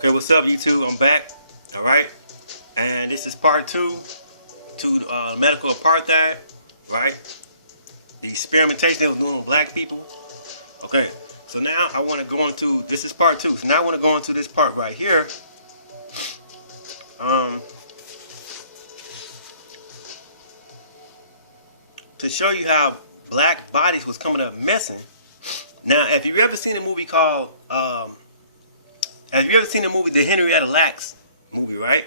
Okay, what's up, YouTube? I'm back. All right, and this is part two to medical apartheid. Right, the experimentation they was doing on black people. Okay, so now I want to go into this is part two. So now I want to go into this part right here. To show you how black bodies was coming up missing. Now, have you ever seen a movie called? Have you ever seen the movie, the Henrietta Lacks movie, right?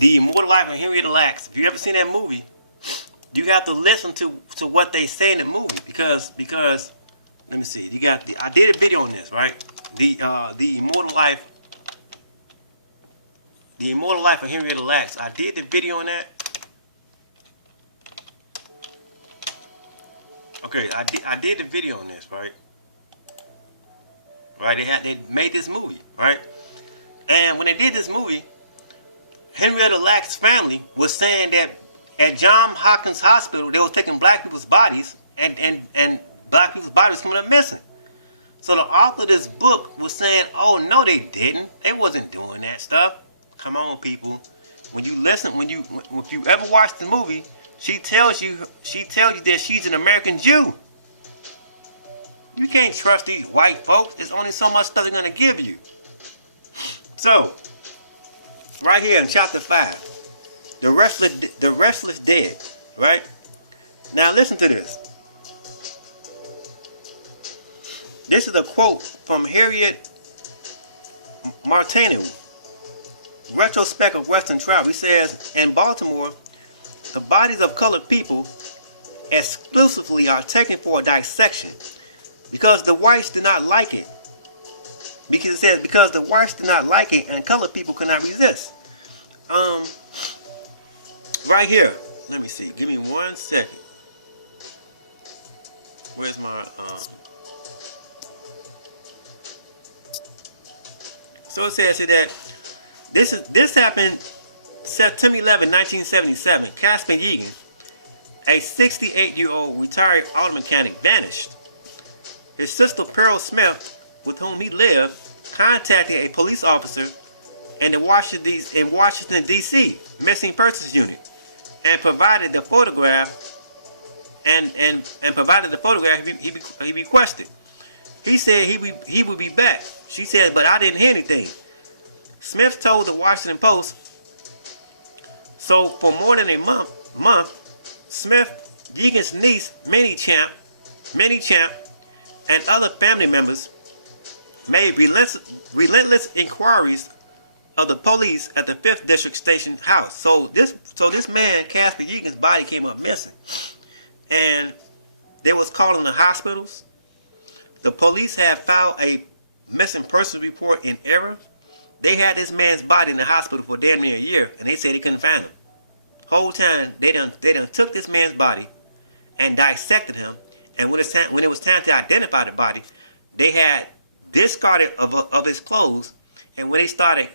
The Immortal Life of Henrietta Lacks. If you ever seen that movie, you have to listen to what they say in the movie because let me see. You got I did a video on this, right? The Immortal Life of Henrietta Lacks. I did the video on that. Okay, I did the video on this, right? Right, they made this movie, right? And when they did this movie, Henrietta Lacks' family was saying that at Johns Hopkins Hospital they was taking black people's bodies and black people's bodies coming up missing. So the author of this book was saying, "Oh no, they didn't. They wasn't doing that stuff." Come on, people. When you listen, if you ever watch the movie, she tells you that she's an American Jew. You can't trust these white folks. There's only so much stuff they're going to give you. So, right here in chapter 5, the restless dead, right? Now listen to this. This is a quote from Harriet Martineau, Retrospect of Western Travel. He says, in Baltimore, the bodies of colored people exclusively are taken for a dissection because the whites did not like it. Because it says because the whites did not like it and colored people could not resist. Right here. Let me see. Give me 1 second. Where's my So it says that this happened September 11, 1977. Casper Yegan, a 68-year-old retired auto mechanic, vanished. His sister Pearl Smith, with whom he lived, contacted a police officer in Washington D.C. Missing Persons Unit and provided the photograph he requested. He said he would be back. She said, but I didn't hear anything. Smith told the Washington Post. So for more than a month, Smith, Yegan's niece, Minnie Champ, and other family members made relentless inquiries of the police at the 5th District Station House. So this man, Casper Yegan's body came up missing. And they was calling the hospitals. The police had filed a missing persons report in error. They had this man's body in the hospital for damn near a year, and they said they couldn't find him. Whole time they done took this man's body and dissected him. And when it was time to identify the body, they had discarded of his clothes. And when they started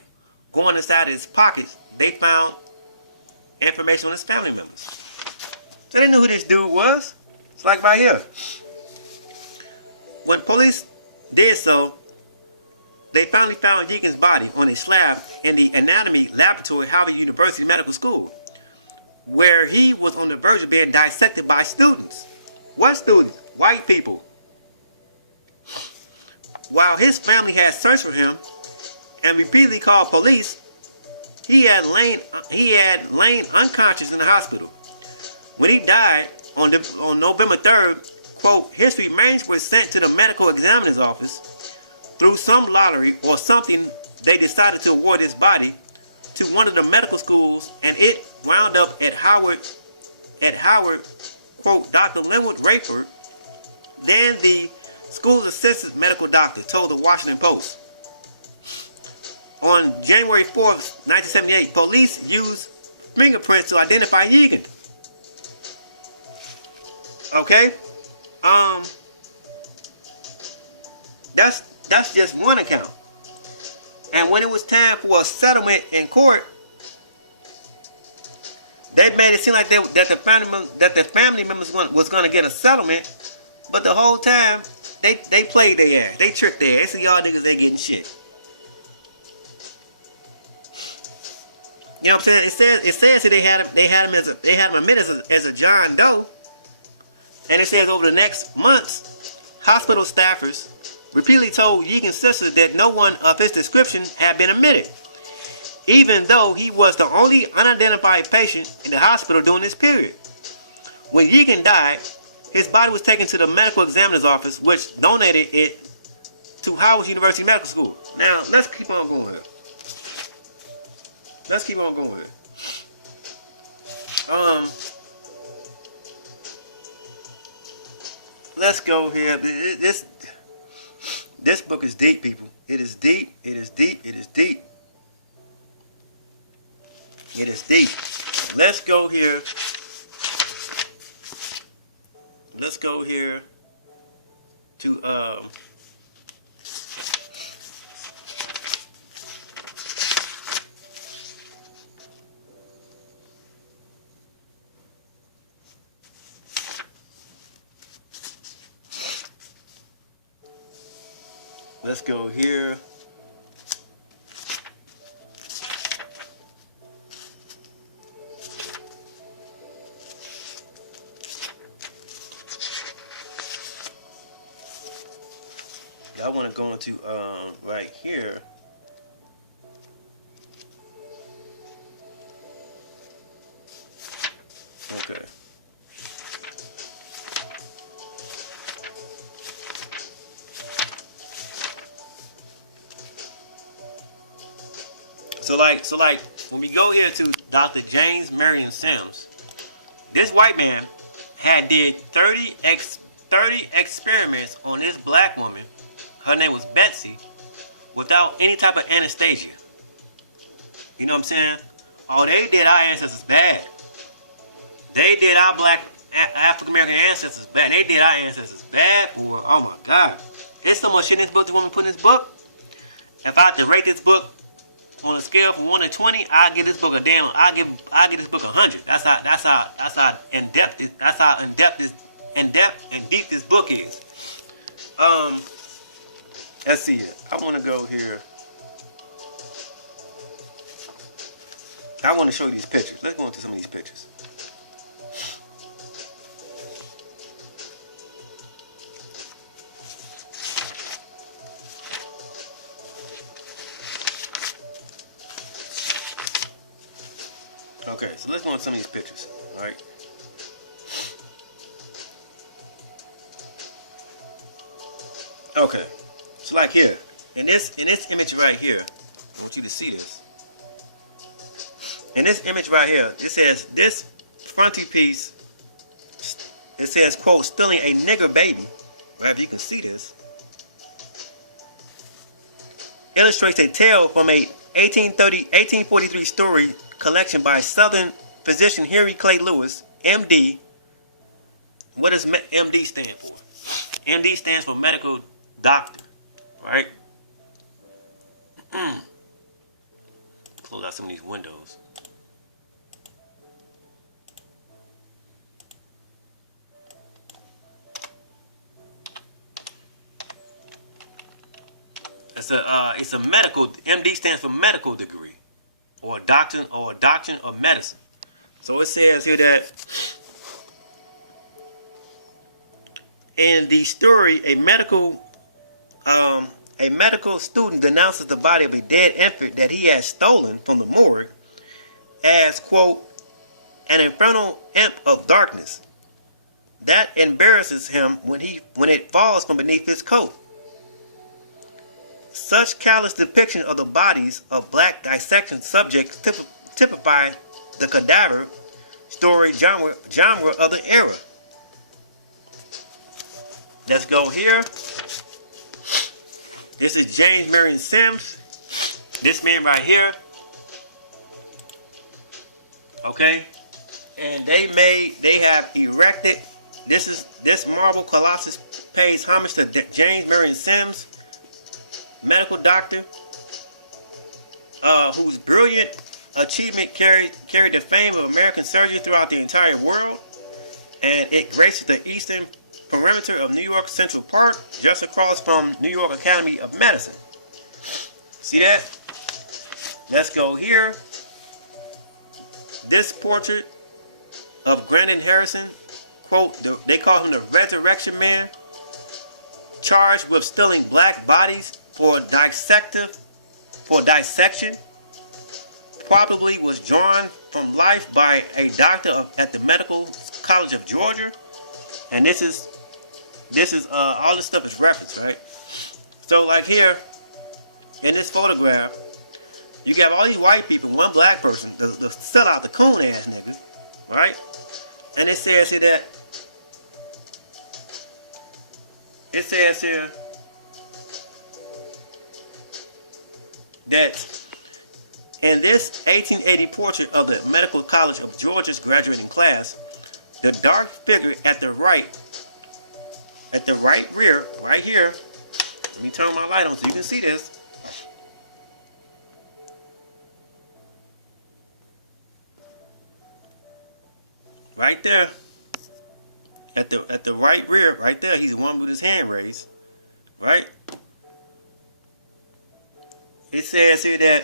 going inside his pockets, they found information on his family members. So they knew who this dude was. It's like right here. When police did so, they finally found Yegan's body on a slab in the anatomy laboratory at Howard University Medical School, where he was on the verge of being dissected by students. What students? White people. While his family had searched for him and repeatedly called police, he had lain unconscious in the hospital. When he died on November 3rd, quote, his remains were sent to the medical examiner's office. Through some lottery or something, they decided to award his body to one of the medical schools, and it wound up at Howard, quote, Dr. Linwood Rayford, then the school's assistant medical doctor, told the Washington Post. On January 4th, 1978, police used fingerprints to identify Yegan. Okay? That's just one account. And when it was time for a settlement in court, they made it seem like that the family members was going to get a settlement, but the whole time they played their ass. They tricked their ass. They said, y'all niggas ain't getting shit. You know what I'm saying? It says that they had him admitted as a John Doe, and it says over the next months, hospital staffers repeatedly told Yegan's sister that no one of his description had been admitted, even though he was the only unidentified patient in the hospital during this period. When Yegan died, his body was taken to the medical examiner's office, which donated it to Howard University Medical School. Now, let's keep on going here. Let's keep on going here. Let's go here. This book is deep, people. It is deep. It is deep. It is deep. It is deep. Let's go here. Let's go here to let's go here. I want to go into right here. Okay. So like when we go here to Dr. James Marion Sims, this white man had did 30 experiments on this black woman. Her name was Betsy, without any type of anesthesia. You know what I'm saying? Oh, they did our ancestors bad. They did our black African American ancestors bad. They did our ancestors bad. Oh my God. There's so much shit in this book you want me to put in this book. If I had to rate this book on a scale from 1 to 20, I give this book a damn. I give this book 100. That's how in depth and deep this book is. Let's see it. I want to go here. I want to show you these pictures. Let's go into some of these pictures. Okay, so let's go into some of these pictures. All right. Okay. So like here, in this image right here, I want you to see this. In this image right here, it says this frontispiece, it says, quote, spilling a nigger baby, right? If you can see this, illustrates a tale from a 1843 story collection by Southern physician Henry Clay Lewis, MD. What does MD stand for? MD stands for medical doctor. Right? Close out some of these windows. It's a medical. MD stands for medical degree, or a doctrine of medicine. So it says here that in the story, a medical student denounces the body of a dead infant that he has stolen from the morgue as, quote, an infernal imp of darkness that embarrasses him when it falls from beneath his coat. Such callous depiction of the bodies of black dissection subjects typify the cadaver story genre of the era. Let's go here. This is James Marion Sims. This man right here. Okay? And they have erected, this marble colossus pays homage to James Marion Sims, medical doctor, whose brilliant achievement carried the fame of American surgery throughout the entire world. And it graces the eastern perimeter of New York Central Park, just across from New York Academy of Medicine. See that? Let's go here. this portrait of Grandin Harrison, quote, they call him the Resurrection Man, charged with stealing black bodies for dissection, probably was drawn from life by a doctor at the Medical College of Georgia. And this is all this stuff is referenced, right? So like here, in this photograph, you got all these white people, one black person, the sellout, the coon ass nigga, right? And it says here that in this 1880 portrait of the Medical College of Georgia's graduating class, the dark figure at the right rear, right here, let me turn my light on so you can see this. Right there, at the right rear, right there, he's the one with his hand raised, right? It says here that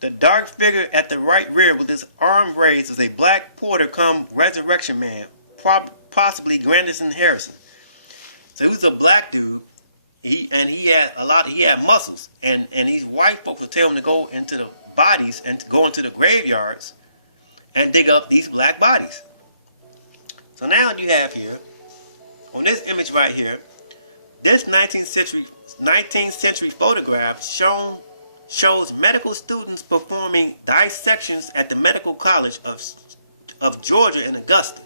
the dark figure at the right rear with his arm raised is a black porter come Resurrection Man, possibly Grandin Harrison. So he was a black dude. He had muscles, and these white folks would tell him to go into the bodies and to go into the graveyards and dig up these black bodies. So now you have here, on this image right here, this 19th century photograph shows medical students performing dissections at the Medical College of Georgia in Augusta.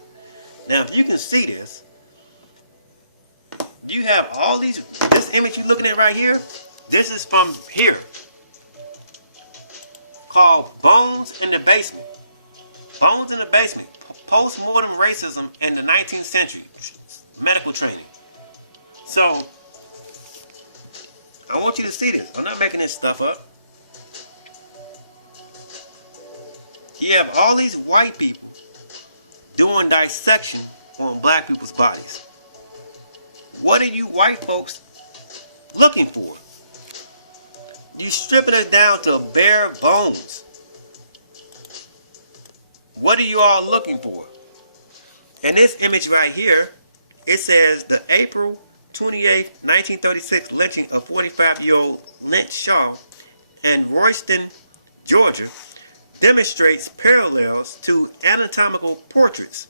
Now, if you can see this, you have all these, this image you're looking at right here, this is from here, called Bones in the Basement. Bones in the Basement, Post-Mortem Racism in the 19th Century, medical training. So, I want you to see this. I'm not making this stuff up. You have all these white people doing dissection on black people's bodies. What are you white folks looking for? You stripping it down to bare bones. What are you all looking for? In this image right here, it says the April 28, 1936 lynching of 45-year-old Lynch Shaw in Royston, Georgia, demonstrates parallels to anatomical portraits.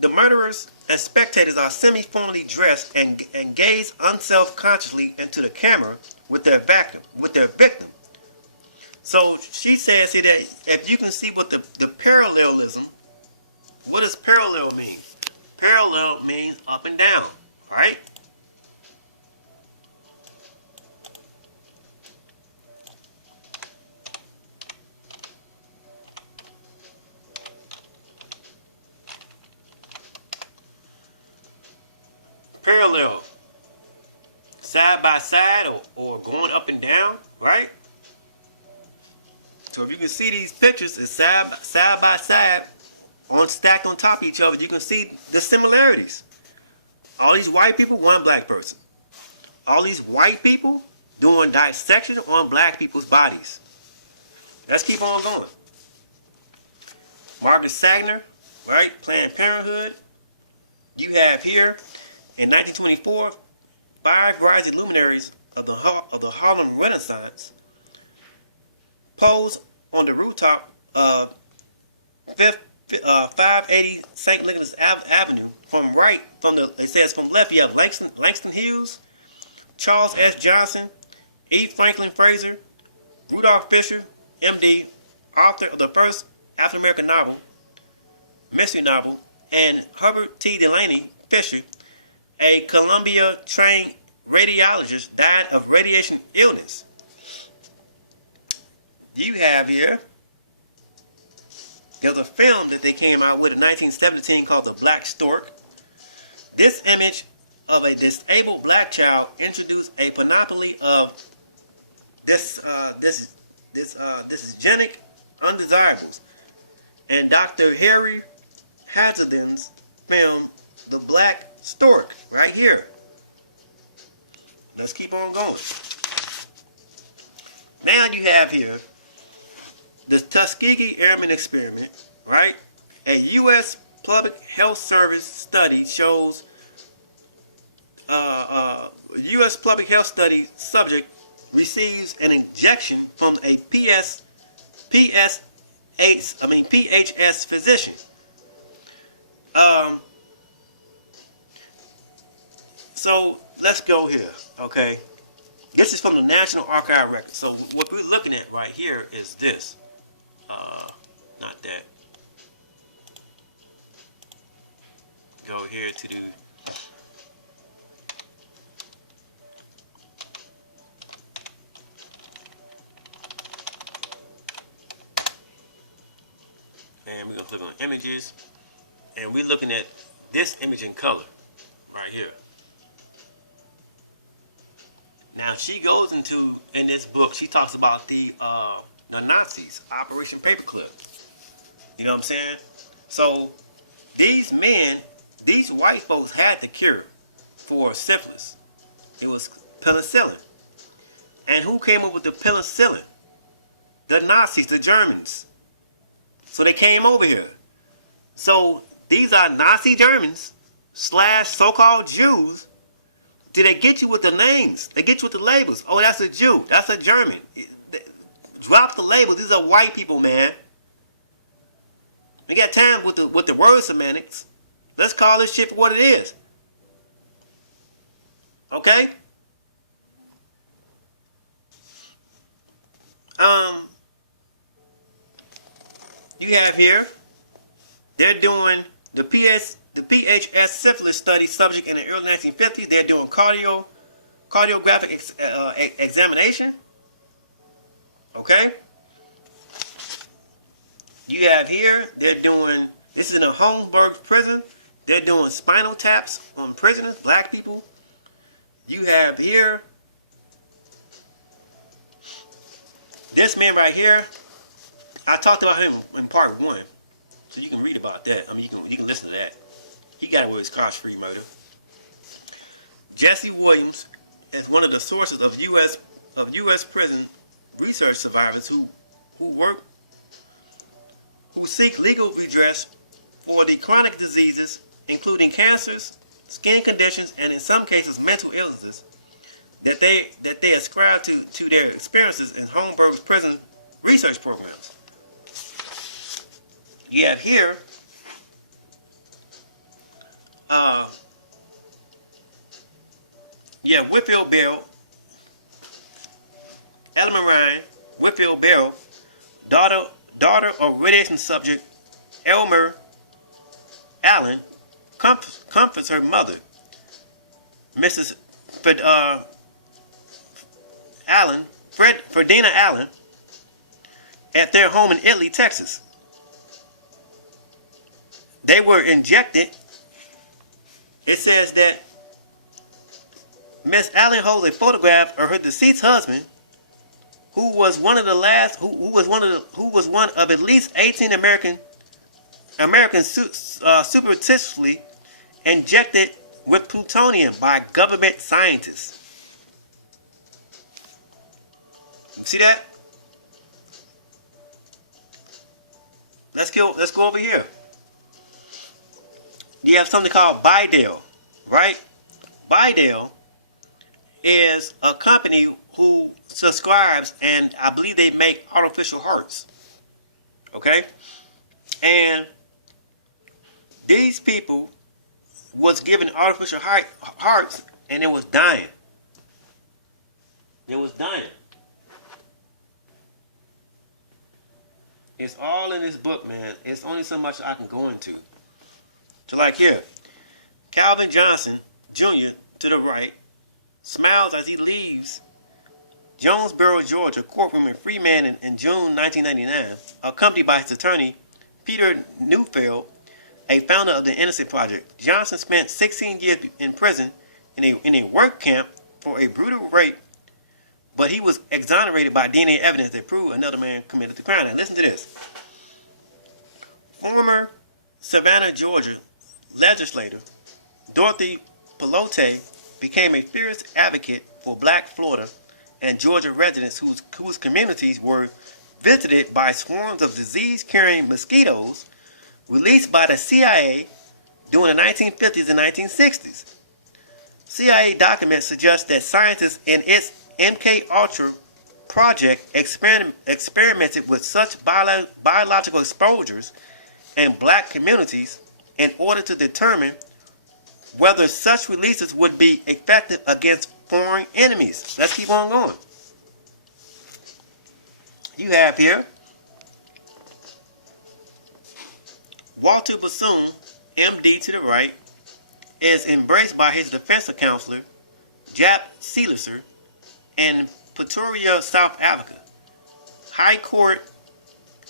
The murderers and spectators are semi-formally dressed and gaze unself-consciously into the camera with their victim. So she says here that if you can see what the parallelism, what does parallel mean? Parallel means up and down, right? Parallel, side by side or going up and down, right? So if you can see these pictures, it's side by side, stacked on top of each other. You can see the similarities. All these white people, one black person. All these white people doing dissection on black people's bodies. Let's keep on going. Margaret Sanger, right? Planned Parenthood. You have here in 1924, 5 rising luminaries of the Harlem Renaissance posed on the rooftop of 580 St. Nicholas Avenue. It says from left, you have Langston Hughes, Charles S. Johnson, E. Franklin Fraser, Rudolph Fisher, M.D., author of the first African-American novel, mystery novel, and Herbert T. Delaney Fisher, a Columbia-trained radiologist, died of radiation illness. You have here, there's a film that they came out with in 1917 called The Black Stork. This image of a disabled black child introduced a panoply of this genic undesirables. And Dr. Harry Hazelden's film, The Black Stork, right here. Let's keep on going. Now you have here the Tuskegee Airmen experiment, right? A U.S. Public Health Service study shows U.S. Public Health Study subject receives an injection from a PHS physician. So let's go here, okay? This is from the National Archive Records. So what we're looking at right here is this. Not that. Go here to do. And we're gonna click on images, and we're looking at this image in color right here. Now she goes into, in this book, she talks about the Nazis, Operation Paperclip. You know what I'm saying? So these men, these white folks had the cure for syphilis. It was penicillin. And who came up with the penicillin? The Nazis, the Germans. So they came over here. So these are Nazi Germans / so-called Jews. Did they get you with the names? They get you with the labels. Oh, that's a Jew. That's a German. Drop the labels. These are white people, man. They got time with the word semantics. Let's call this shit for what it is. Okay? You have here, they're doing the PHS syphilis study subject in the early 1950s. They're doing cardiographic examination. Okay? You have here, they're doing, this is in a Holmesburg prison. They're doing spinal taps on prisoners, black people. You have here, this man right here, I talked about him in part 1. So you can read about that. I mean, you can listen to that. He got away with cost-free murder. Jesse Williams is one of the sources of U.S. prison research survivors who seek legal redress for the chronic diseases, including cancers, skin conditions, and in some cases mental illnesses that they ascribe to their experiences in Holmesburg's prison research programs. You have here Whitfield Bell, Ellen Ryan, Whitfield Bell, daughter of radiation subject Elmer Allen, comforts her mother, Mrs. Fredina Allen, at their home in Italy, Texas. They were injected. It says that Miss Allen holds a photograph of her deceased husband, who was one of at least 18 Americans surreptitiously injected with plutonium by government scientists. See that? Let's go over here. You have something called Bidell, right? Bidell is a company who subscribes, and I believe they make artificial hearts. Okay? And these people was given artificial hearts, and it was dying. It was dying. It's all in this book, man. It's only so much I can go into. So like here, Calvin Johnson, Jr., to the right, smiles as he leaves Jonesboro, Georgia courtroom in Freeman in June 1999, accompanied by his attorney, Peter Neufeld, a founder of the Innocent Project. Johnson spent 16 years in prison in a work camp for a brutal rape, but he was exonerated by DNA evidence that proved another man committed the crime. Now listen to this. Former Savannah, Georgia legislator Dorothy Pelote became a fierce advocate for black Florida and Georgia residents whose communities were visited by swarms of disease-carrying mosquitoes released by the CIA during the 1950s and 1960s. CIA documents suggest that scientists in its MK Ultra project experimented with such biological exposures in black communities in order to determine whether such releases would be effective against foreign enemies. Let's keep on going. You have here Walter Bassoon, MD to the right, is embraced by his defense counselor, Jap Seeliser, in Pretoria, South Africa. High Court,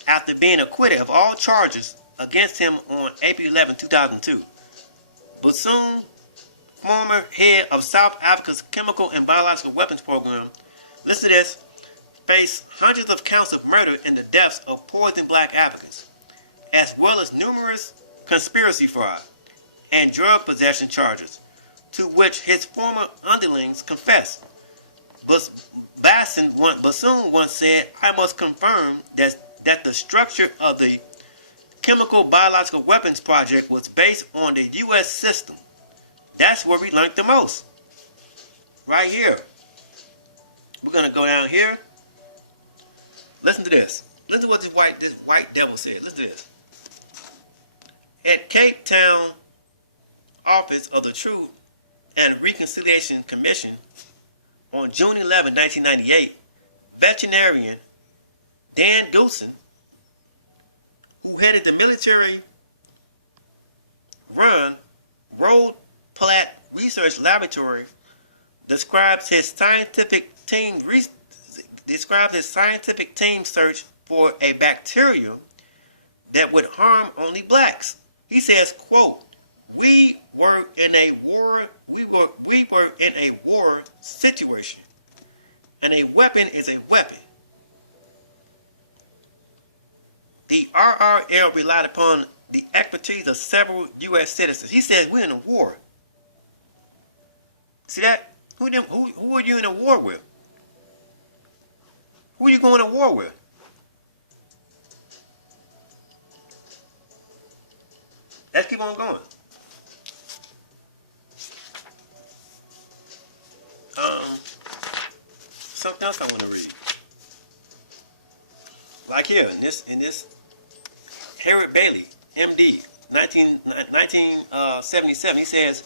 after being acquitted of all charges against him on April 11, 2002. Bassoon, former head of South Africa's chemical and biological weapons program, listed as faced hundreds of counts of murder in the deaths of poisoned black Africans, as well as numerous conspiracy fraud and drug possession charges, to which his former underlings confessed. Bassoon once said, "I must confirm that the structure of the chemical biological weapons project was based on the U.S. system. That's where we learned the most." Right here. We're going to go down here. Listen to this. Listen to what this white devil said. Listen to this. At Cape Town office of the Truth and Reconciliation Commission on June 11, 1998, veterinarian Dan Goosen, who headed the military-run Road Platte Research Laboratory, describes his scientific team search for a bacterium that would harm only blacks. He says, quote, we were in a war situation, and a weapon is a weapon. The RRL relied upon the expertise of several U.S. citizens. He says we're in a war. See that? Who are you in a war with? Who are you going to war with? Let's keep on going. Something else I want to read. Like here, in this Harriet Bailey, MD, 1977, he says,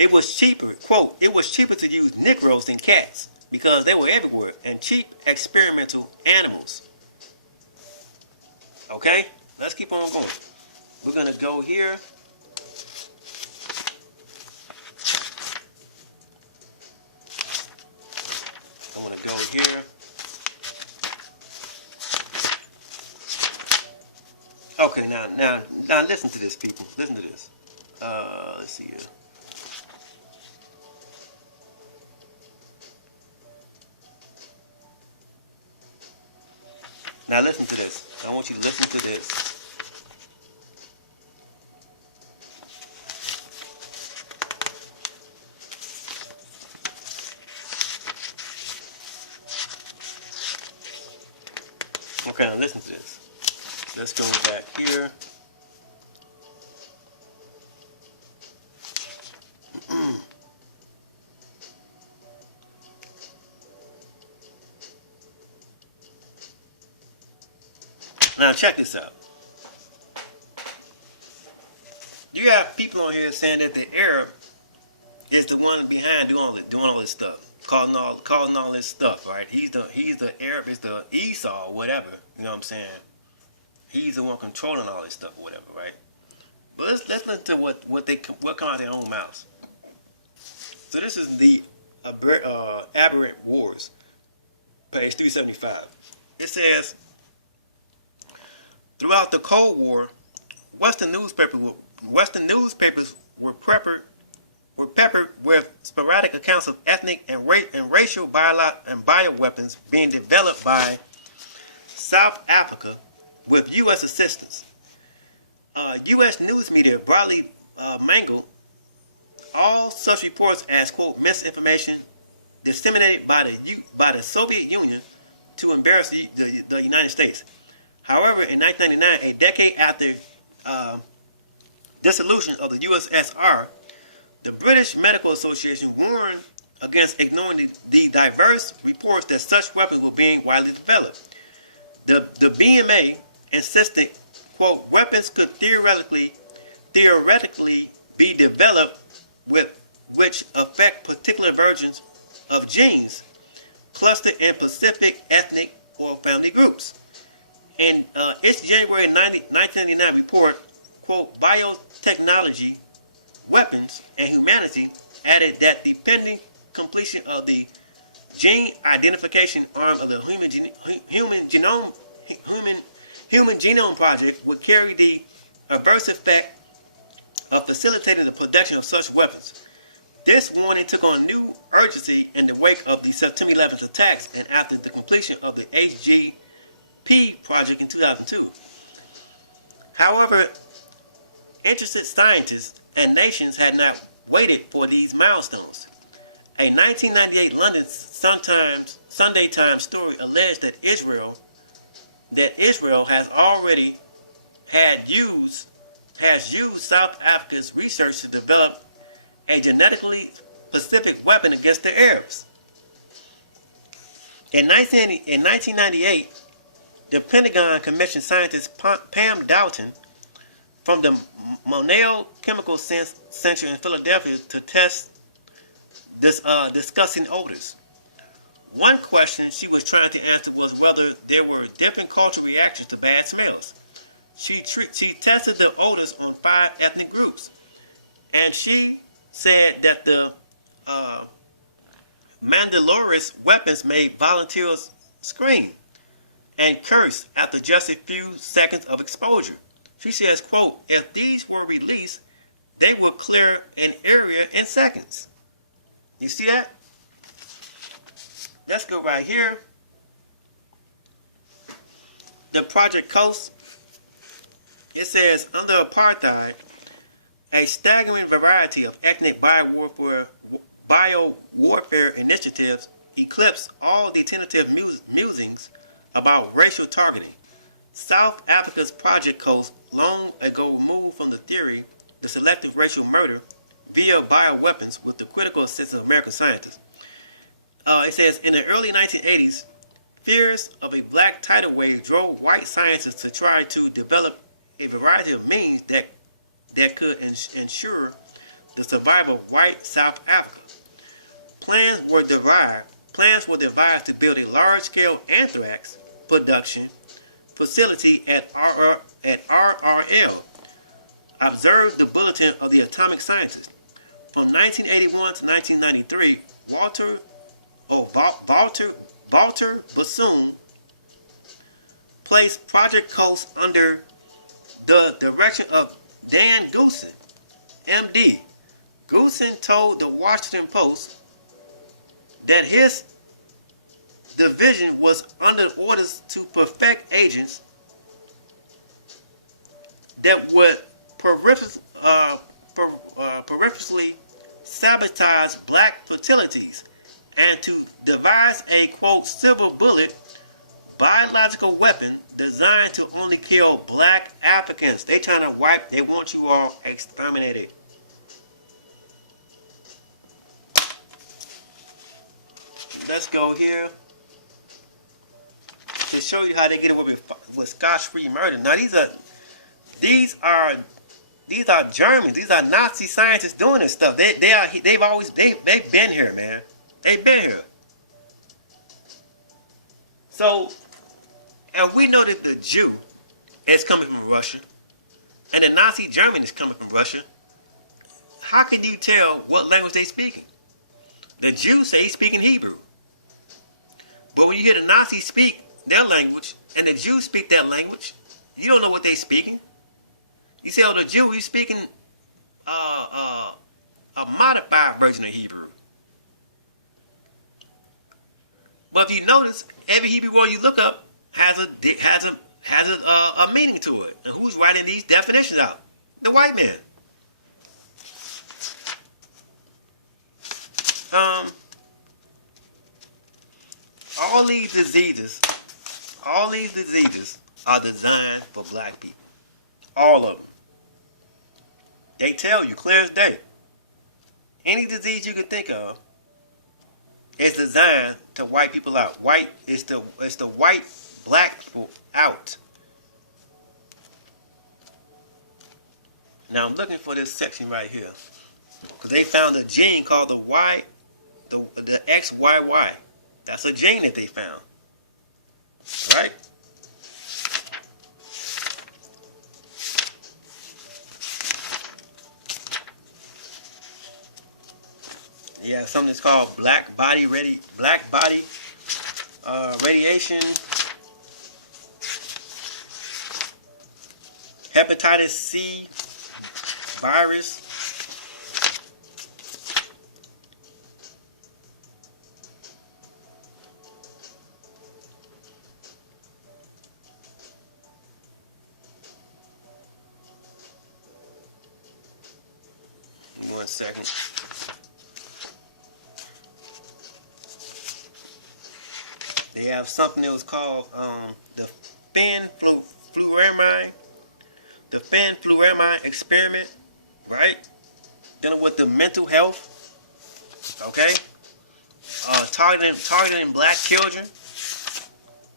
it was cheaper, quote, it was cheaper to use Negroes than cats because they were everywhere and cheap experimental animals. Okay, let's keep on going. We're going to go here. I'm going to go here. Okay, now listen to this, people. Listen to this. Let's see here. Now listen to this. I want you to listen to this. Okay, now listen to this. Let's go back here. Now check this out. You have people on here saying that the Arab is the one behind doing all this stuff, causing all this stuff, right? He's the Arab, is the Esau, whatever. You know what I'm saying? He's the one controlling all this stuff, or whatever, right? But let's listen to what come out of their own mouths. So this is the Aberrant Wars, page 375. It says, throughout the Cold War, Western newspapers were peppered with sporadic accounts of ethnic and racial bioweapons being developed by South Africa with U.S. assistance. U.S. news media broadly mangled all such reports as, quote, misinformation disseminated by the Soviet Union to embarrass the United States. However, in 1999, a decade after dissolution of the USSR, the British Medical Association warned against ignoring the diverse reports that such weapons were being widely developed. The BMA insisted, quote, weapons could theoretically be developed with which affect particular versions of genes clustered in specific ethnic or family groups. In its January 1999 report, quote, biotechnology, weapons, and humanity added that the pending completion of the gene identification arm of the human genome project would carry the adverse effect of facilitating the production of such weapons. This warning took on new urgency in the wake of the September 11th attacks and after the completion of the HGP project in 2002. However, interested scientists and nations had not waited for these milestones. A 1998 London Sunday Times story alleged that Israel has already used South Africa's research to develop a genetically specific weapon against the Arabs. In 1998, the Pentagon commissioned scientist Pam Dalton from the Monell Chemical Center in Philadelphia to test discussing odors. One question she was trying to answer was whether there were different cultural reactions to bad smells. She tested the odors on 5 ethnic groups, and she said that the Mandalorian weapons made volunteers scream and curse after just a few seconds of exposure. She says, quote, if these were released, they would clear an area in seconds. You see that? Let's go right here. The Project Coast. It says, under apartheid, a staggering variety of ethnic biowarfare initiatives eclipsed all the tentative musings about racial targeting. South Africa's Project Coast long ago moved from the theory of selective racial murder via bioweapons with the critical assistance of American scientists. It says, in the early 1980s, fears of a black tidal wave drove white scientists to try to develop a variety of means that could ensure the survival of white South Africa. Plans were devised to build a large-scale anthrax production facility at RRL. Observed the Bulletin of the Atomic Scientist. From 1981 to 1993, Walter Bassoon placed Project Coast under the direction of Dan Goosen, MD. Goosen told the Washington Post that his division was under orders to perfect agents that would peripherally sabotage black fertilities and to devise a, quote, silver bullet biological weapon designed to only kill black Africans. They want you all exterminated. Let's go here to show you how they get away with Scotch-free murder. Now these are Germans. These are Nazi scientists doing this stuff. They've been here, man. They've been here. So, and we know that the Jew is coming from Russia, and the Nazi German is coming from Russia. How can you tell what language they speaking? The Jews say he's speaking Hebrew. But when you hear the Nazis speak their language, and the Jews speak that language, you don't know what they're speaking. You say, oh, the Jew, he's speaking a modified version of Hebrew. But if you notice, every Hebrew word you look up has a meaning to it. And who's writing these definitions out? The white man. all these diseases are designed for black people. All of them. They tell you clear as day. Any disease you can think of is designed to wipe people out. It's to wipe black people out. Now I'm looking for this section right here, because they found a gene called the XYY. That's a gene that they found. Right? Yeah, something that's called black body radiation, hepatitis C virus. One second. They have something that was called the fenfluramine experiment, right? Dealing with the mental health, okay? Targeting black children,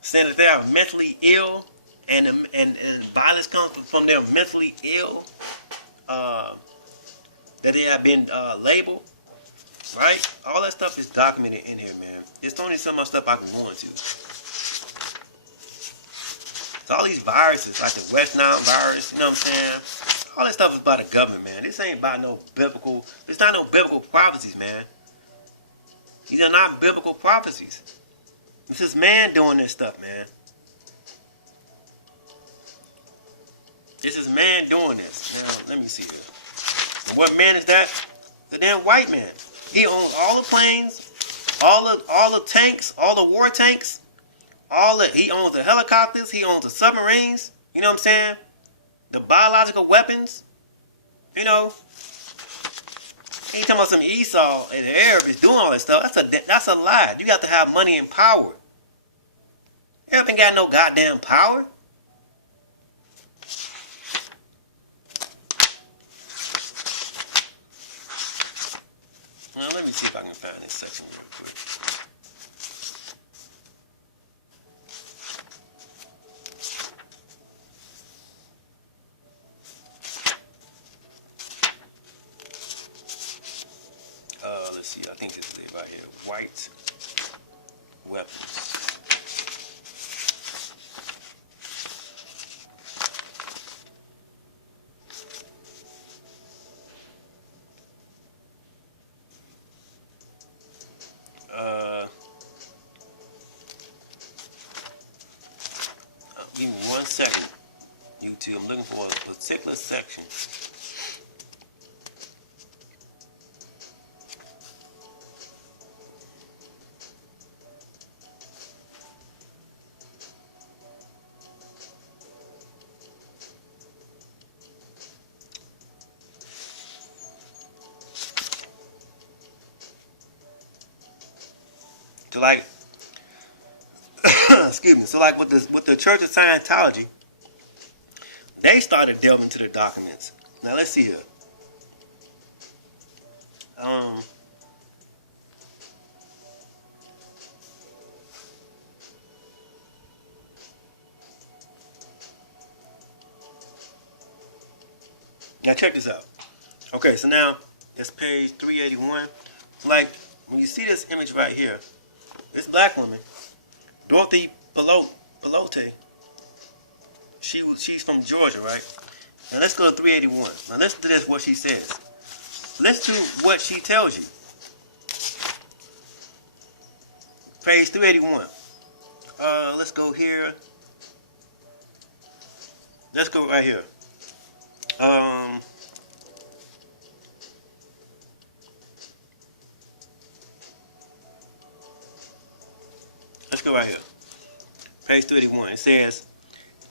saying that they are mentally ill, and violence comes from their mentally ill, that they have been labeled, right? All that stuff is documented in here, man. It's only some of the stuff I can go into. So all these viruses, like the West Nile virus, you know what I'm saying? All this stuff is by the government, man. This ain't by there's not no biblical prophecies, man. These are not biblical prophecies. This is man doing this stuff, man. This is man doing this. Now, let me see here. And what man is that? The damn white man. He owns all the planes, all the tanks, all the war tanks, he owns the helicopters, he owns the submarines, you know what I'm saying? The biological weapons, you know. Ain't talking about some Esau and the Arab is doing all that stuff. That's a lie. You got to have money and power. Arab ain't got no goddamn power. Now let me see if I can find this section real quick. Let's see. I think this is it right here. White weapons. Give me 1 second, YouTube. I'm looking for a particular section. So like, excuse me. So like with the Church of Scientology, they started delving into the documents. Now let's see here. Now check this out. Okay, so now it's page 381. Like when you see this image right here, this black woman, Dorothy Pelote, she's from Georgia, right? Now let's go to 381. Now listen to this, what she says. Listen to what she tells you. Page 381. Let's go here. Let's go right here. Let's go right here. Page 31. It says,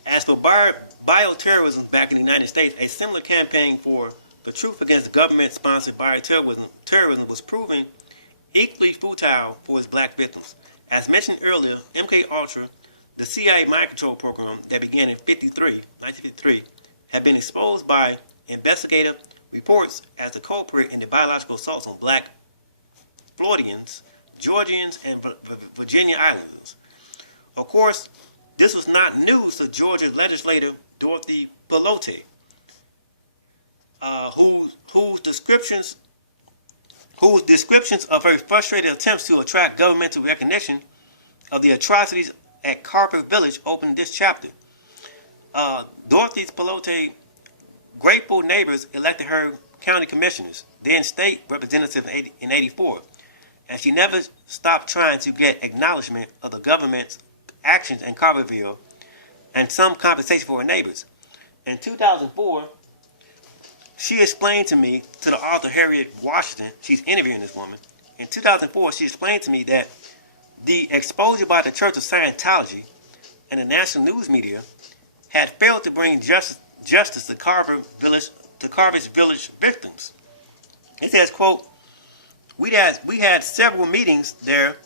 as for bioterrorism back in the United States, a similar campaign for the truth against government-sponsored bioterrorism was proven equally futile for its black victims. As mentioned earlier, MK Ultra, the CIA mind control program that began in 1953, had been exposed by investigative reports as the culprit in the biological assaults on black Floridians, Georgians, and Virginia Islanders. Of course, this was not news to Georgia legislator Dorothy Pelote, whose descriptions of her frustrated attempts to attract governmental recognition of the atrocities at Carper Village opened this chapter. Dorothy Pelote grateful neighbors elected her county commissioners, then state representative in 84, and she never stopped trying to get acknowledgement of the government's actions in Carverville and some compensation for her neighbors. In 2004, she explained to me, to the author Harriet Washington, she's interviewing this woman. In 2004, she explained to me that the exposure by the Church of Scientology and the national news media had failed to bring justice to Carver's Village victims. It says, quote, we had several meetings there.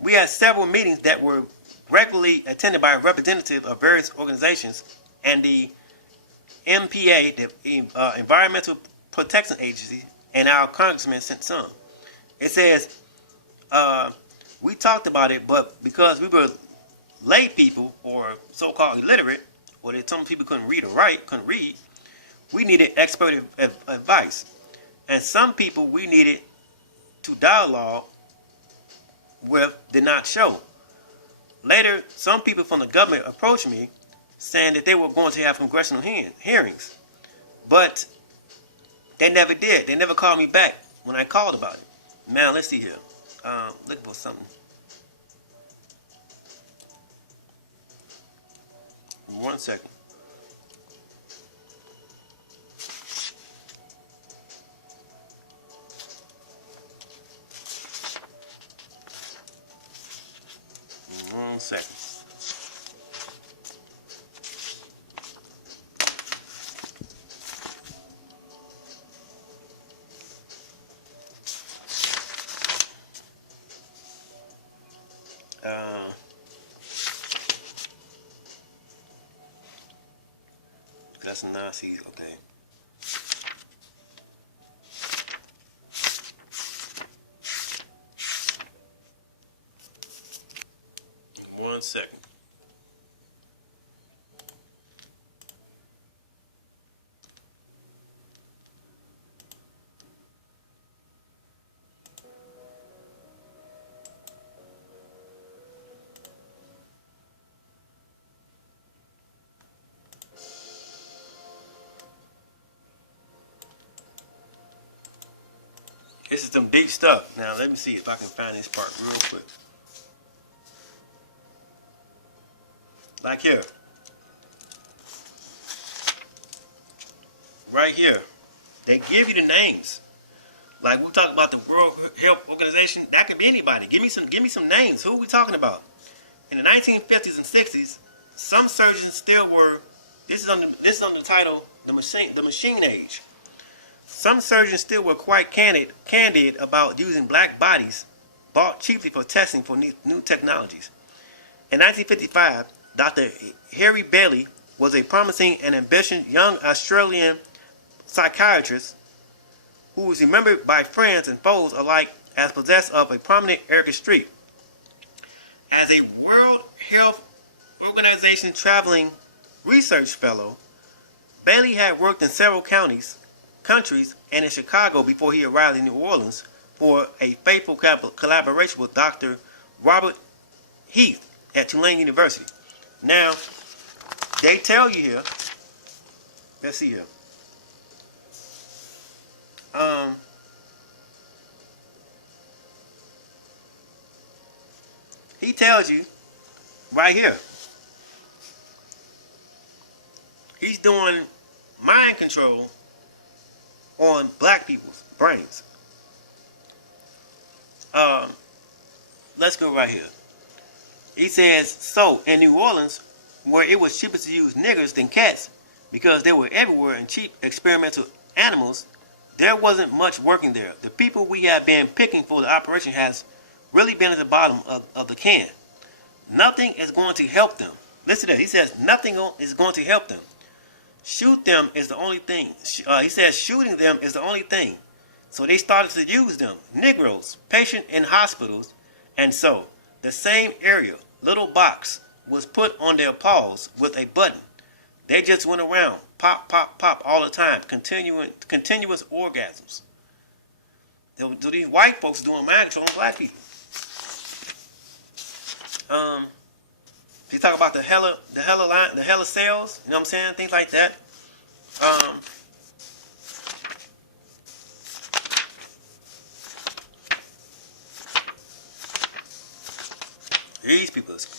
We had several meetings that were regularly attended by representatives of various organizations and the MPA, the Environmental Protection Agency, and our congressman sent some. It says, we talked about it, but because we were lay people or so-called illiterate, or that some people couldn't read, we needed expert advice. And some people we needed to dialogue with did not show. Later, some people from the government approached me saying that they were going to have congressional hearings. But they never did. They never called me back when I called about it. Now, let's see here. Looking for something. 1 second. One second. That's Nazis, okay. One second. This is some deep stuff. Now, let me see if I can find this part real quick. Like here. Right here. They give you the names. Like we talk about the World Health Organization, that could be anybody. Give me some names. Who are we talking about? In the 1950s and 60s, some surgeons still were. This is on the title, the machine age. Some surgeons still were quite candid about using black bodies bought cheaply for testing for new technologies. In 1955, Dr. Harry Bailey was a promising and ambitious young Australian psychiatrist who was remembered by friends and foes alike as possessed of a prominent Erica Street. As a World Health Organization traveling research fellow, Bailey had worked in several countries and in Chicago before he arrived in New Orleans for a faithful collaboration with Dr. Robert Heath at Tulane University. Now, they tell you here, let's see here. He tells you right here, he's doing mind control on black people's brains. Let's go right here. He says, so in New Orleans, where it was cheaper to use niggers than cats because they were everywhere and cheap experimental animals, there wasn't much working there. The people we have been picking for the operation has really been at the bottom of the can. Nothing is going to help them. Listen to that. He says nothing is going to help them. Shoot them is the only thing. He says shooting them is the only thing. So they started to use them. Negroes, patients in hospitals, and so the same area, little box, was put on their paws with a button. They just went around, pop, pop, pop all the time, continuous orgasms. So these white folks doing mind control on black people. You talk about the hella cells, you know what I'm saying? Things like that.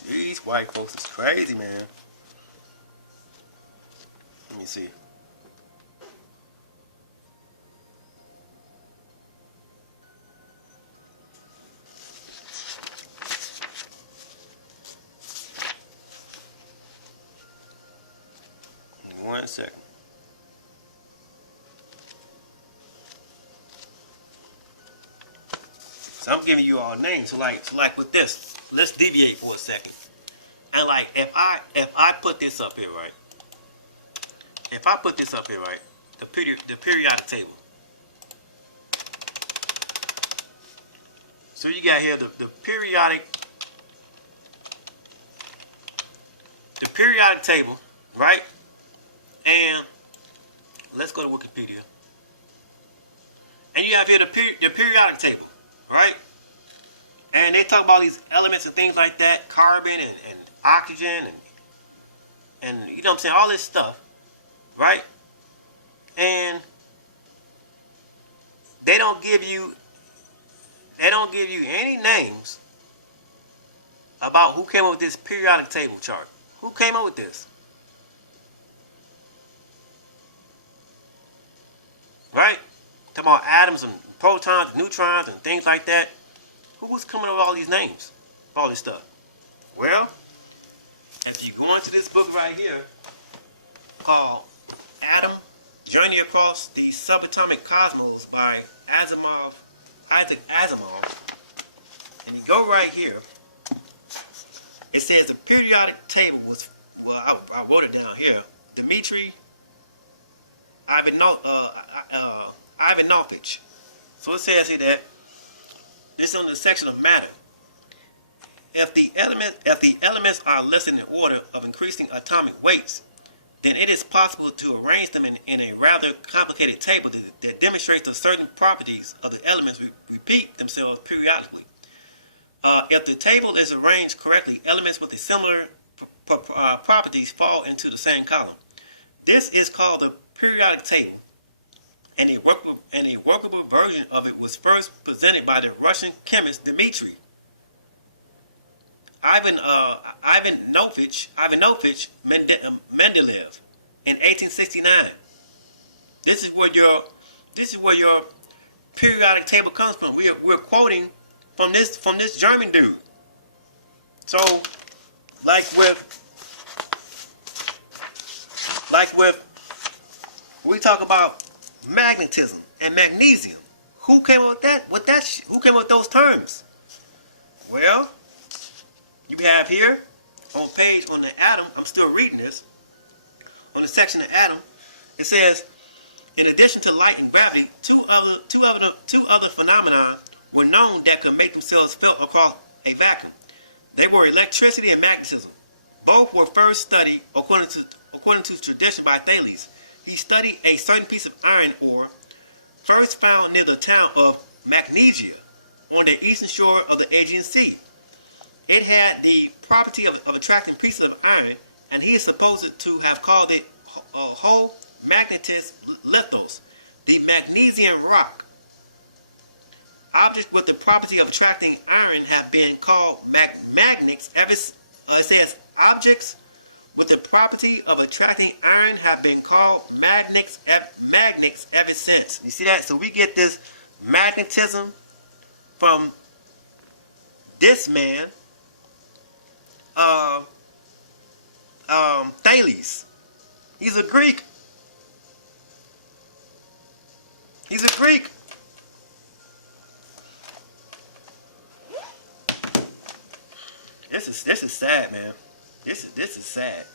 These white folks is crazy, man. Let me see. One second. So I'm giving you all names. So like with this, let's deviate for a second. And like if I put this up here, right? If I put this up here, right? The periodic table. So you got here the periodic table, right? And let's go to Wikipedia. And you have here the periodic table, right? And they talk about these elements and things like that, carbon and oxygen and you know what I'm saying, all this stuff, right? And they don't give you any names about who came up with this periodic table chart. Who came up with this? Right? Talking about atoms and protons and neutrons and things like that. Who was coming up with all these names? All this stuff? Well, if you go into this book right here called Atom, Journey Across the Subatomic Cosmos by Isaac Asimov, and you go right here, it says the periodic table was, well, I wrote it down here, Dmitry Ivanovich. So it says here that it's on the section of matter. If the elements are listed in order of increasing atomic weights, then it is possible to arrange them in a rather complicated table that demonstrates the certain properties of the elements repeat themselves periodically. If the table is arranged correctly, elements with similar properties fall into the same column. This is called the periodic table, and a workable version of it was first presented by the Russian chemist Dmitry Ivanovich Mendeleev in 1869. This is where your periodic table comes from. We're quoting from this German dude. So, like with we talk about magnetism and magnesium. Who came up with that? Who came up with those terms? Well, you have here on the atom. I'm still reading this. On the section of atom, it says, in addition to light and gravity, two other phenomena were known that could make themselves felt across a vacuum. They were electricity and magnetism. Both were first studied according to tradition by Thales. He studied a certain piece of iron ore first found near the town of Magnesia on the eastern shore of the Aegean Sea. It had the property of attracting pieces of iron, and he is supposed to have called it whole magnetis lithos, the magnesian rock. Objects with the property of attracting iron have been called magnets ever. It says objects with the property of attracting iron have been called magnets ever since. You see that? So we get this magnetism from this man, Thales. He's a Greek. This is sad, man. This is sad.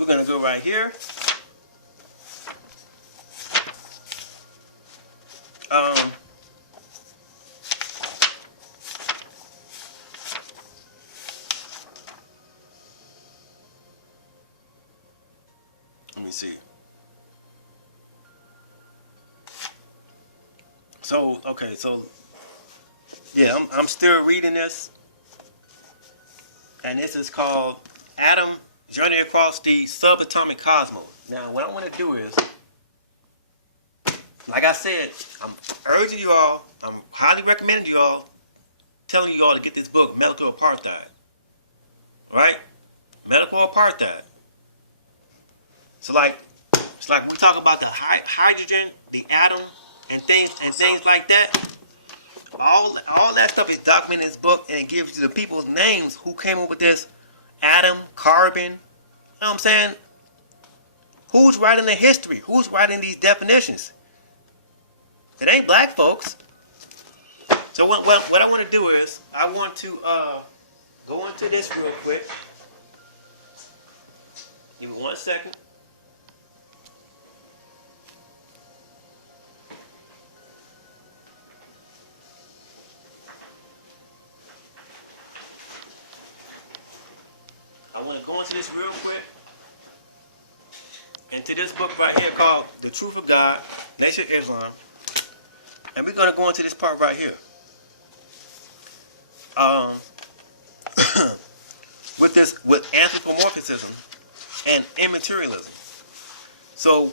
We're gonna go right here. Let me see. So okay, so yeah, I'm still reading this, and this is called Adam Journey Across the Subatomic Cosmos. Now, what I want to do is, like I said, I'm urging you all, I'm highly recommending you all, telling you all to get this book, Medical Apartheid. Right? Medical Apartheid. So it's like we talk about the hydrogen, the atom, and things like that. All that stuff is documented in this book, and it gives you the people's names who came up with this atom, carbon. You know what I'm saying? Who's writing the history? Who's writing these definitions? It ain't black folks. So what I want to do is I want to go into this real quick. Give me 1 second. I want to go into this real quick. Into this book right here called The Truth of God, Nation of Islam. And we're going to go into this part right here. With anthropomorphism and immaterialism. So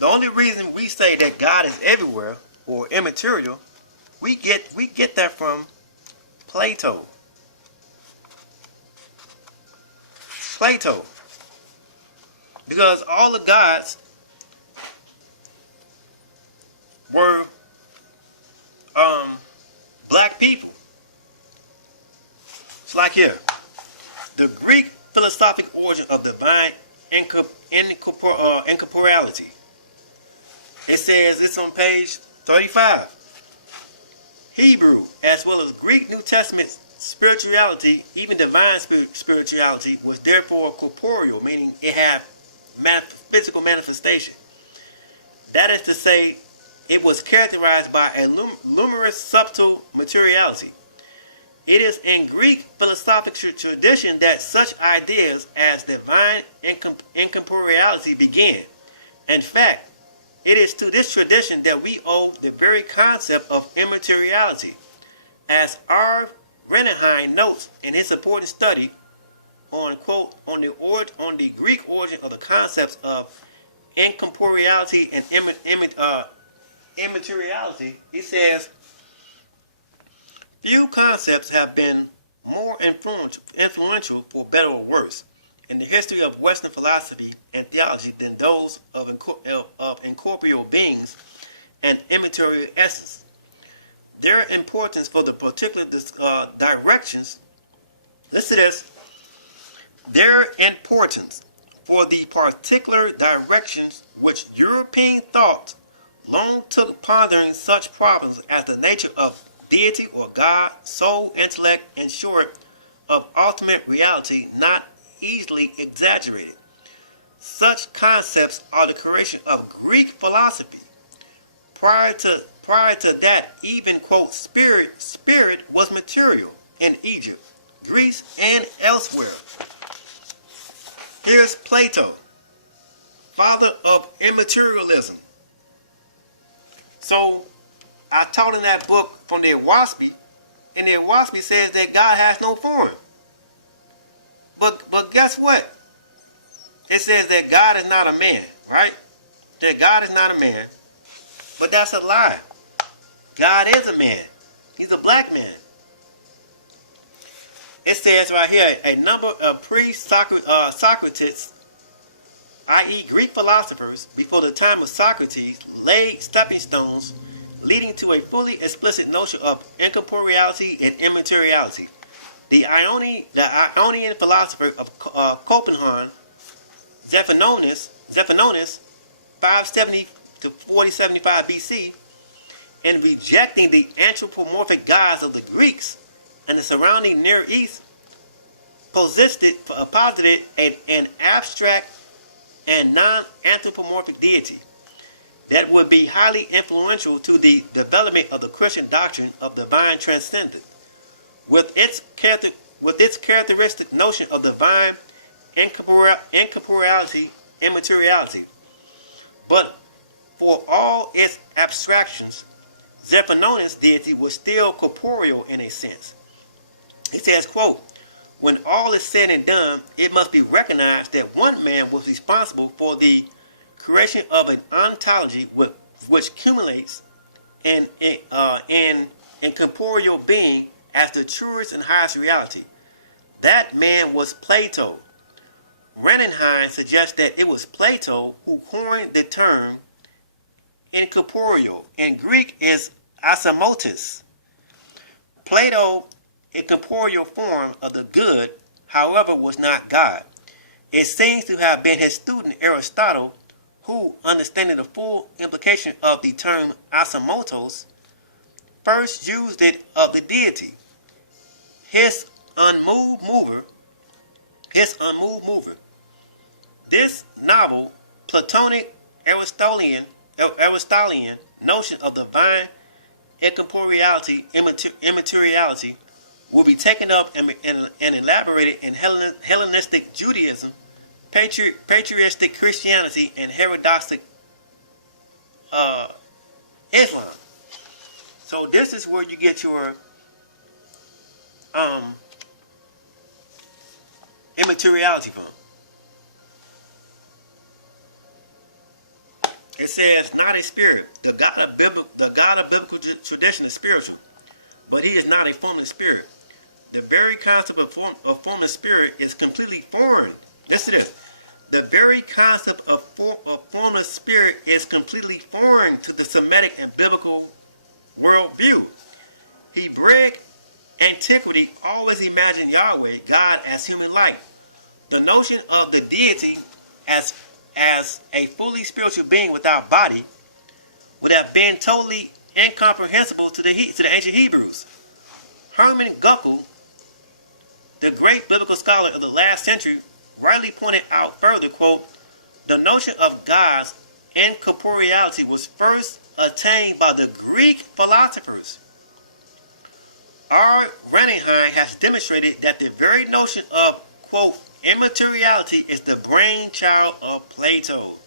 the only reason we say that God is everywhere or immaterial, we get that from Plato. Because all the gods were black people. It's like here, the Greek philosophic origin of divine incorporeality. It says it's on page 35. Hebrew, as well as Greek New Testament spirituality, even divine spirituality, was therefore corporeal, meaning it had physical manifestation. That is to say, it was characterized by a luminous, subtle materiality. It is in Greek philosophic tradition that such ideas as divine incorporeality began. In fact, it is to this tradition that we owe the very concept of immateriality. As R. Renneheim notes in his important study on, quote, on the Greek origin of the concepts of incorporeality and immateriality, he says, few concepts have been more influential, for better or worse, in the history of Western philosophy and theology than those of incorporeal beings and immaterial essence. Their importance for the particular directions, listen to this, their importance for the particular directions which European thought long took pondering such problems as the nature of deity or God, soul, intellect, in short, of ultimate reality, not easily exaggerated. Such concepts are the creation of Greek philosophy. Prior to that, even, quote, spirit was material in Egypt, Greece, and elsewhere. Here's Plato, father of immaterialism. So, I taught in that book from the Iwaspi, and the Iwaspi says that God has no form. But guess what? It says that God is not a man, right? That God is not a man. But that's a lie. God is a man. He's a black man. It says right here, a number of pre-Socrates, i.e. Greek philosophers, before the time of Socrates, laid stepping stones leading to a fully explicit notion of incorporeality and immateriality. The Ionian philosopher of Copenhagen, Xenophon, 570 to 4075 BC, in rejecting the anthropomorphic gods of the Greeks and the surrounding Near East, posited an abstract and non-anthropomorphic deity that would be highly influential to the development of the Christian doctrine of divine transcendence, with its characteristic notion of divine incorporeality and materiality. But for all its abstractions, Zephaniah's deity was still corporeal in a sense. He says, quote, "When all is said and done, it must be recognized that one man was responsible for the creation of an ontology which accumulates in corporeal being as the truest and highest reality. That man was Plato." Renenheim suggests that it was Plato who coined the term incorporeal. In Greek is osmosis. Plato, a corporeal form of the good, however, was not God. It seems to have been his student Aristotle who, understanding the full implication of the term osmotos, first used it of the deity. His unmoved mover. This novel, Platonic Aristotelian notion of divine incorporeality, immateriality, will be taken up and elaborated in Hellenistic Judaism, patriarchal Christianity, and heterodox Islam. So this is where you get your immateriality from. It says, not a spirit. The God of biblical tradition is spiritual, but he is not a formless spirit. The very concept of formless spirit is completely foreign. Listen to this. The very concept of formless spirit is completely foreign to the Semitic and biblical worldview. Hebraic antiquity always imagined Yahweh, God, as human-like. The notion of the deity as a fully spiritual being without body would have been totally incomprehensible to the ancient Hebrews. Herman Guckel, the great biblical scholar of the last century, rightly pointed out further, quote, "The notion of God's incorporeality was first attained by the Greek philosophers. R. Renenheim has demonstrated that the very notion of, quote, immateriality is the brainchild of Plato.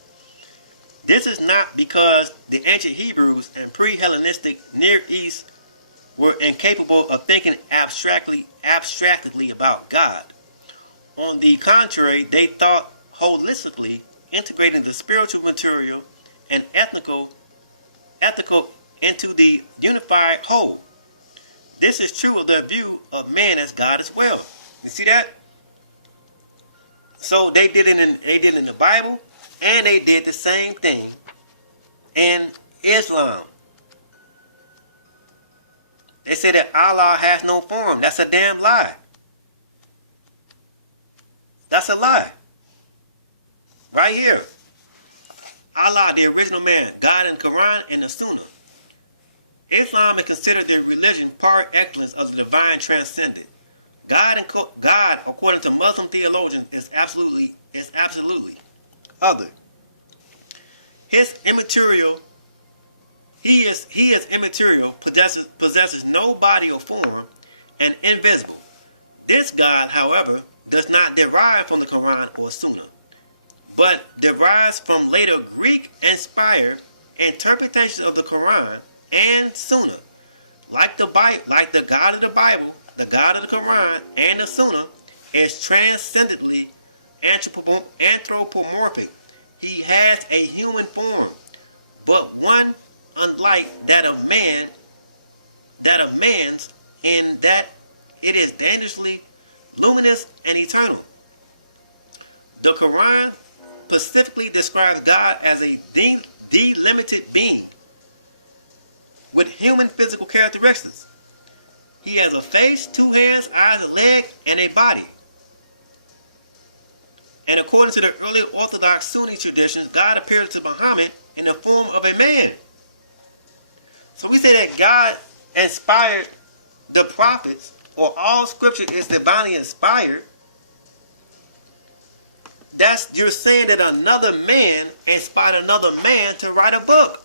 This is not because the ancient Hebrews and pre-Hellenistic Near East were incapable of thinking abstractly about God. On the contrary, they thought holistically, integrating the spiritual, material, and ethical into the unified whole. This is true of their view of man as God as well." You see that? So they did it in the Bible, and they did the same thing in Islam. They say that Allah has no form. That's a damn lie. That's a lie. Right here. Allah, the original man, God in the Quran and the Sunnah. Islam is considered the religion par excellence of the divine transcendent. God, according to Muslim theologians, is absolutely other. He is immaterial, possesses no body or form, and invisible. This God, however, does not derive from the Quran or Sunnah, but derives from later Greek-inspired interpretations of the Quran and Sunnah. Like the God of the Bible, the God of the Quran and the Sunnah is transcendently anthropomorphic. He has a human form, but one unlike that of man's, in that it is dangerously luminous and eternal. The Quran specifically describes God as a delimited being with human physical characteristics. He has a face, 2 hands, eyes, a leg, and a body. And according to the early Orthodox Sunni traditions, God appeared to Muhammad in the form of a man. So we say that God inspired the prophets, or all scripture is divinely inspired. That's, you're saying that another man inspired another man to write a book.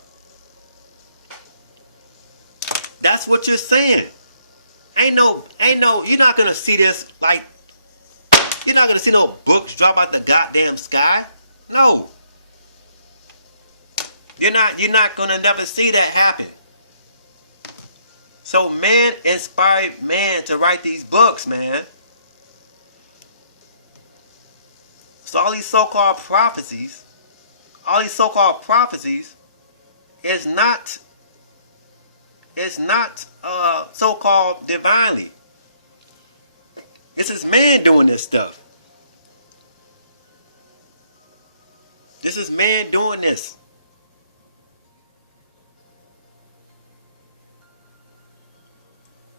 That's what you're saying. You're not gonna see this, like, you're not gonna see no books drop out the goddamn sky. No. You're not gonna never see that happen. So man inspired man to write these books, man. So all these so-called prophecies is not so-called divinely. It's this man doing this stuff. This is man doing this.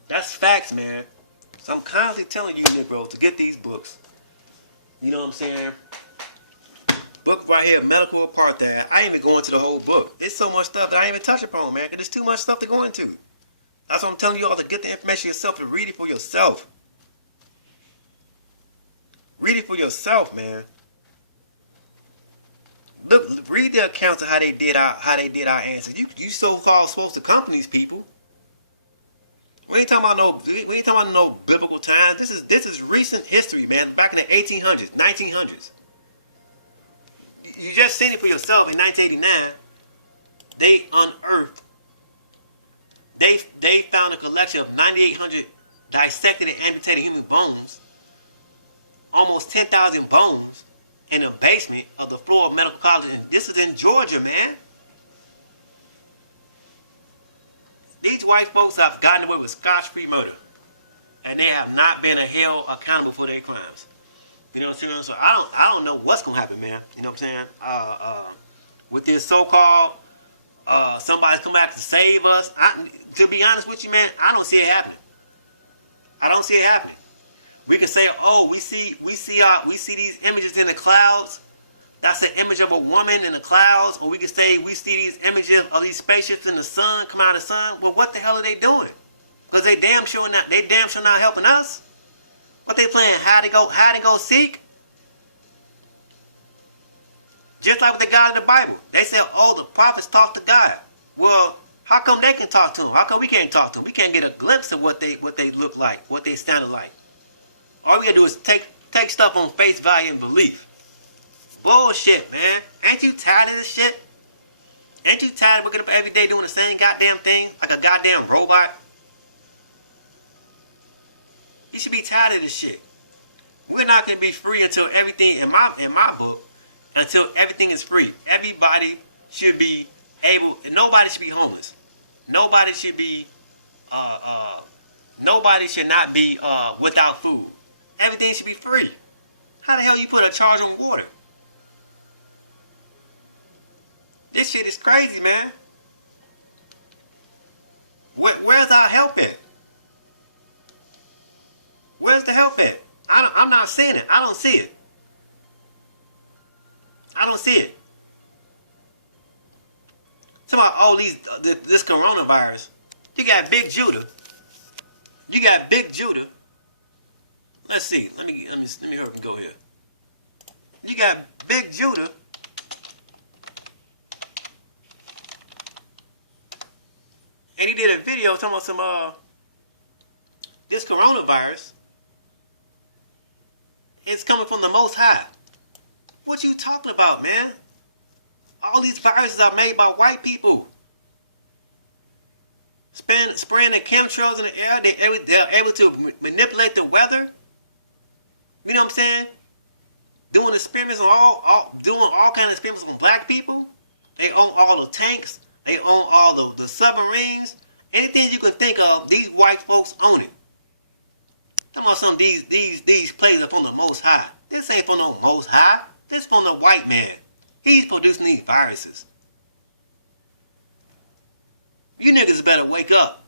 That's facts, man. So I'm constantly telling you, Negro, to get these books. You know what I'm saying? Book right here, Medical Apartheid. I ain't even go into the whole book. It's so much stuff that I ain't even touch upon, man, because there's too much stuff to go into. That's what I'm telling you all, to get the information yourself, to read it for yourself. Read it for yourself, man. Look, read the accounts of how they did our answers. You so-called supposed to accompany these people. We ain't talking about no biblical times. This is recent history, man. Back in the 1800s, 1900s. You just seen it for yourself. In 1989, they unearthed. They found a collection of 9,800 dissected and amputated human bones, almost 10,000 bones, in the basement of the floor of medical college. And this is in Georgia, man. These white folks have gotten away with scotch-free murder, and they have not been held accountable for their crimes. You know what I'm saying? So I don't know what's gonna happen, man. You know what I'm saying? With this so-called somebody's come back to save us. To be honest with you, man, I don't see it happening. I don't see it happening. We can say, oh, we see these images in the clouds. That's an image of a woman in the clouds. Or we can say we see these images of these spaceships in the sun, come out of the sun. Well, what the hell are they doing? Because they damn sure not helping us. What they playing? How to go seek? Just like with the God of the Bible. They said, oh, the prophets talk to God. Well, how come they can talk to him? How come we can't talk to him? We can't get a glimpse of what they look like, what they sounded like. All we gotta do is take stuff on face value and belief. Bullshit, man. Ain't you tired of this shit? Ain't you tired of waking up every day doing the same goddamn thing like a goddamn robot? You should be tired of this shit. We're not gonna be free until everything in my book, until everything is free. Everybody should be able. Nobody should be homeless. Nobody should be. Nobody should not be without food. Everything should be free. How the hell you put a charge on water? This shit is crazy, man. Where's our help at? Where's the help at? I'm not seeing it. I don't see it. I don't see it. Talk about all this coronavirus. You got Big Judah. Let's see. Let me hurry up and go here. You got Big Judah. And he did a video talking about some this coronavirus. It's coming from the Most High. What you talking about, man? All these viruses are made by white people. Spraying the chemtrails in the air. They're able to manipulate the weather. You know what I'm saying? Doing experiments on doing all kinds of experiments on black people. They own all the tanks. They own all the submarines. Anything you can think of, these white folks own it. Talking about some of these plays up on the Most High. This ain't from no Most High. This from the white man. He's producing these viruses. You niggas better wake up.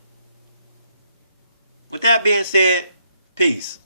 With that being said, peace.